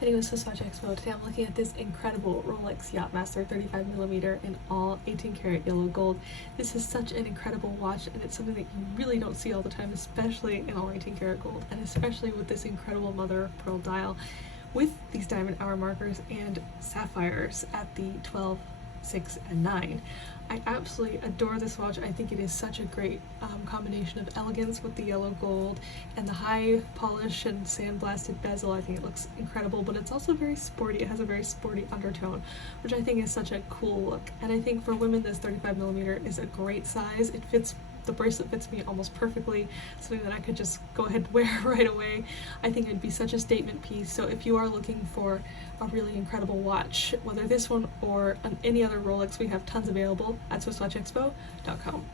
Video SwissWatchExpo. Today I'm looking at this incredible Rolex Yachtmaster 35mm in all 18K yellow gold. This is such an incredible watch, and it's something that you really don't see all the time, especially in all 18K gold, and especially with this incredible mother of pearl dial with these diamond hour markers and sapphires at the 12, 6, and 9. I absolutely adore this watch. I think it is such a great combination of elegance with the yellow gold and the high polish and sandblasted bezel. I think it looks incredible, but it's also very sporty. It has a very sporty undertone, which I think is such a cool look. And I think for women, this 35mm is a great size. It fits, the bracelet fits me almost perfectly, something that I could just go ahead and wear right away. I think it'd be such a statement piece. So if you are looking for a really incredible watch, whether this one or any other Rolex, we have tons available at SwissWatchExpo.com.